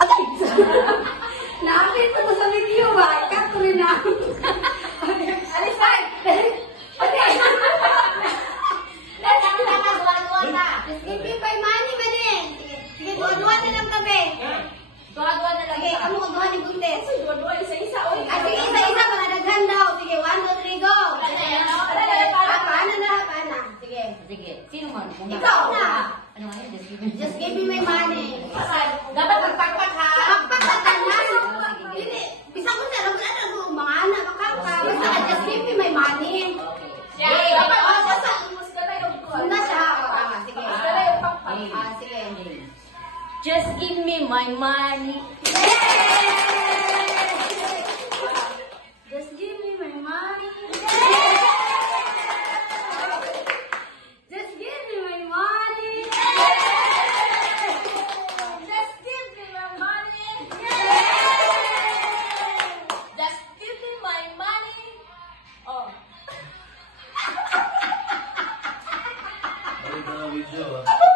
Atay! Napit ko to sa video ba? Cut ko rin na. Alisay! Okay. Just give me my money ba din? Sige, duwa na lang kami. Duwa na lang. Sige, ano ko duwa ni Buntes? Duwa, isa-isa. Sige, isa-isa, mga daghan daw. Sige, 1, 2, 3, go. Paana na, paana. Sige. Sige. Sino man? Ikaw na. Ano nga yun? Just give me my money. Dapat magpakpak ha. Pakpak na tanan. Hindi. Bisa ko siya, ano mo, mga anak, makaka. Basta just give me my money. Okay. Una siya. Tama, sige. Sige. Just give me my money. Just give me my money. Just give me my money. Just give me my money. Just give me my money. Oh. Ay, video ah.